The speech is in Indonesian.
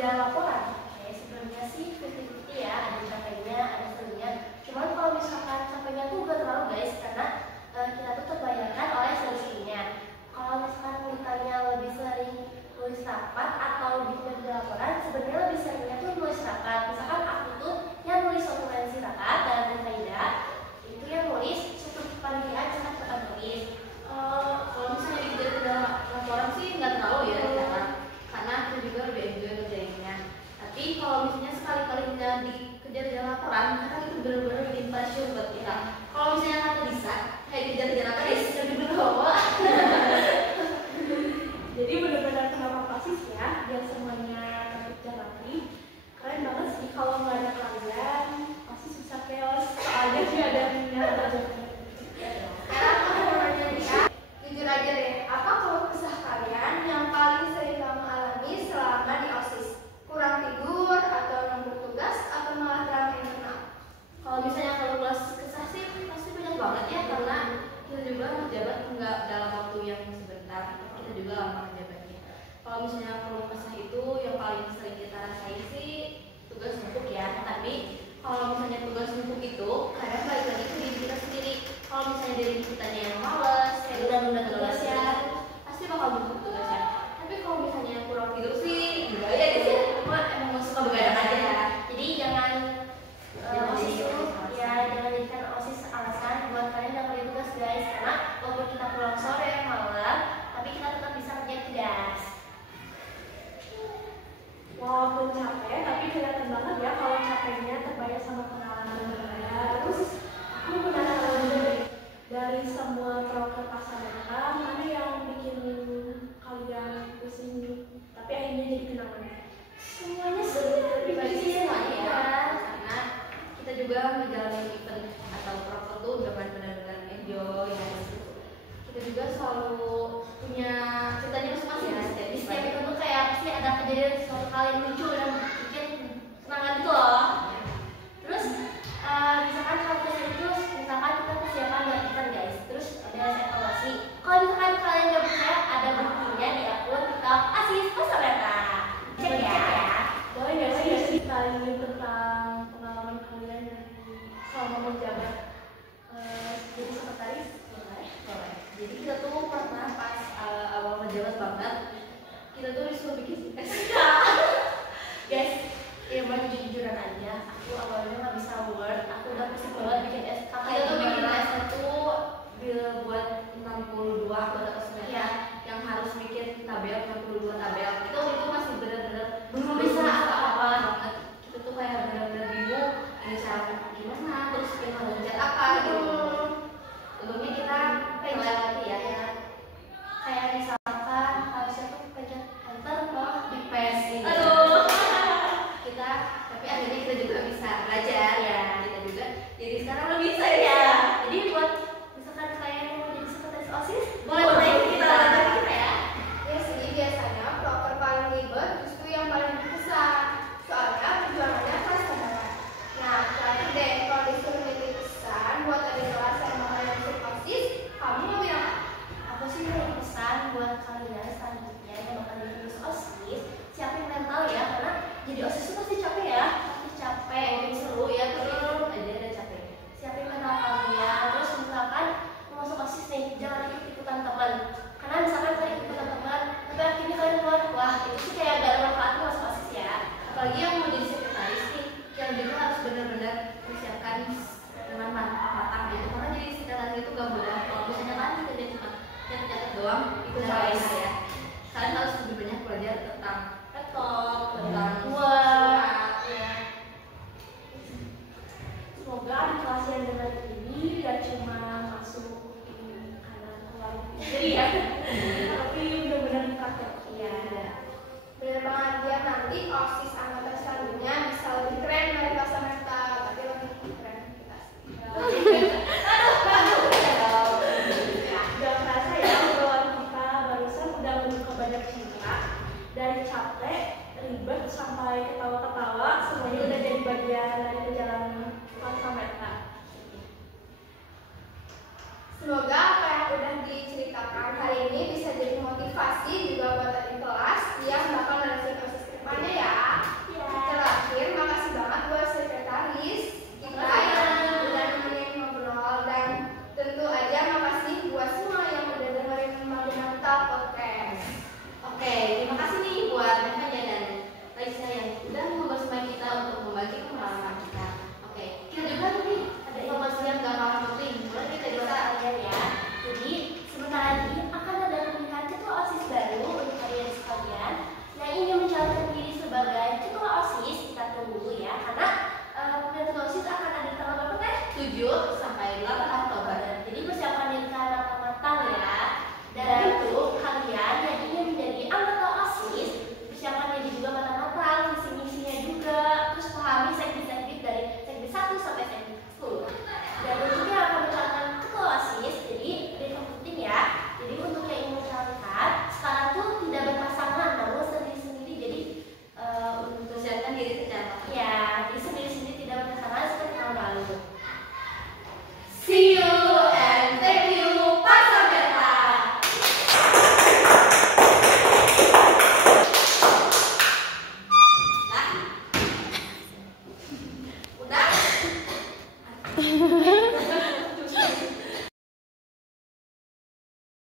kerja laporan. Oke, sebenarnya sih 50-50 ya, ada capeknya, ada serunya. Cuman kalau misalkan capeknya tuh gak terlalu guys, karena kita tuh terbayarkan oleh solusinya. Kalau misalkan ditanya lebih sering nulis rapat atau bikin kerja laporan, sebenarnya lebih seringnya tuh nulis rapat. Misalkan aku tuh yang nulis dokumentasi rapat dalam kaidah, itu yang nulis satu panitia cetak cepat nulis. Kalau misalnya di kerja laporan sih nggak terlalu ya dicatat, karena aku juga lebih enjoy ngerjainnya. Tapi kalau misalnya sekali-kali kita dikejar-kejar laporan, karena itu benar-benar bikin pressure buat kita. Kalau misalnya kata bisa kayak dikejar-kejar apa ya, jadi berdoa. Jadi benar-benar kenapa pasisnya biar semuanya terkejar rapi. Keren banget sih, kalau nggak ada kalian pasti susah chaos. Soalnya sih ada yang kerja. Sekarang aku mau nanya nih ya, jujur aja deh, apa keluh kesah kalian yang paling sering kamu alami selama di OSIS? Kurang tidur, atau numpuk tugas, atau malah drama internal? Kalau misalnya kalau kelas kesah sih pasti banyak banget ya, karena kita juga menjabat nggak dalam waktu yang sebentar, kita juga lama menjabatnya. Kalau misalnya kalau kesah itu yang paling sering kita rasain sih tugas numpuk ya, tapi kalau misalnya tugas numpuk itu kadang balik lagi ke diri kita sendiri. Kalau misalnya diri kitanya yang males, kayak udah tugasnya, pasti bakal numpuk tugasnya. Tapi kalau misalnya kurang tidur sih, enggak ya sih, emang suka begadang aja. Jadi jangan OSIS itu ya, jangan jadikan OSIS alasan buat kalian yang kerja tugas guys, karena walaupun kita pulang sore malam, tapi kita tetap bisa kerja tugas. Walaupun capek, tapi kelihatan banget ya kalau capeknya terbayar sama pengalaman berbeda. Terus aku penasaran juga deh, dari semua proker pasareta, mana yang bikin kalian pusing tapi akhirnya jadi kenangan? Semuanya sih Pribadi sih semuanya ya, karena kita juga menjalani event atau proker tuh udah benar-benar enjoy ya. Kita juga selalu punya ceritanya masing-masing ya. di setiap itu tuh kayak pasti ada kejadian suatu hal yang lucu dan bikin semangat gitu loh. Terus misalkan kalau kita itu misalkan kita persiapan buat event guys, terus ada evaluasi. Kalau misalkan kalian nggak percaya, ada buktinya di akun TikTok OSIS Pasareta. Cek ya. Boleh nggak sih ceritain tentang pengalaman kalian selama menjabat jadi sekretaris? Boleh. Jadi kita tuh pernah pas awal menjabat banget, kita tuh disuruh bikin SK. Guys, ya mau jujur-jujuran aja, aku awalnya nggak bisa Word, aku udah pusing banget bikin SK. Kita tuh bikin SK tuh buat 62 buat atas semester Iya. yang harus bikin tabel 62 tabel. Itu masih benar-benar belum bisa apa-apa. banget. Kita tuh kayak benar-benar bingung ini cara gimana, terus kita mau ngecat apa gitu. Untungnya kita melewati ya. Kayak misalkan harusnya tuh pencet enter di paste gitu. Aduh. Tapi akhirnya kita juga bisa belajar ya. Kita juga jadi sekarang udah bisa ya. Jadi buat misalkan kalian yang mau jadi sekretaris OSIS, Boleh kita lanjut kita ya. Ya sih, biasanya proker paling ribet justru yang paling berkesan. Soalnya perjuangannya keras banget. Nah, terakhir deh, kalau disuruh nitip pesan buat adik kelas yang bakal masuk OSIS, kamu mau bilang apa? aku sih mau pesan buat kalian selanjutnya yang bakal jadi lulus OSIS, siapin mental ya, karena jadi OSIS itu pasti capek ya, pasti capek, jadi seru ya, tapi Aja ada capek. siapin mental kalian. Terus misalkan mau masuk OSIS nih, jangan ikut-ikutan teman, karena misalkan kalian ikutan teman, tapi akhirnya kalian keluar, wah itu sih kayak gak ada manfaatnya masuk OSIS ya. Apalagi yang mau jadi sekretaris nih, yang juga harus benar-benar persiapkan dengan matang gitu. Karena jadi sekretaris itu gak mudah. Kalau misalnya kan kita cuma catat doang, itu nggak bisa ya. Kalian harus lebih banyak belajar tentang laptop, tentang Wah, ya. Semoga di kelas yang dengar ini gak cuma masuk karena keluar jadi ya, tapi benar-benar dipraktekin. iya. Bener banget, biar nanti OSIS angkatan selanjutnya bisa lebih keren dari kelas semester, tapi lebih keren kita sih. Gak kerasa ya obrolan kita barusan udah membuka banyak cerita. Dari capek, ribet, sampai ketawa-ketawa, semuanya udah jadi bagian dari perjalanan Pasareta. Semoga apa yang udah diceritakan hari ini bisa jadi motivasi juga buat adik kelas yang bakal nerusin OSIS ke depannya ya.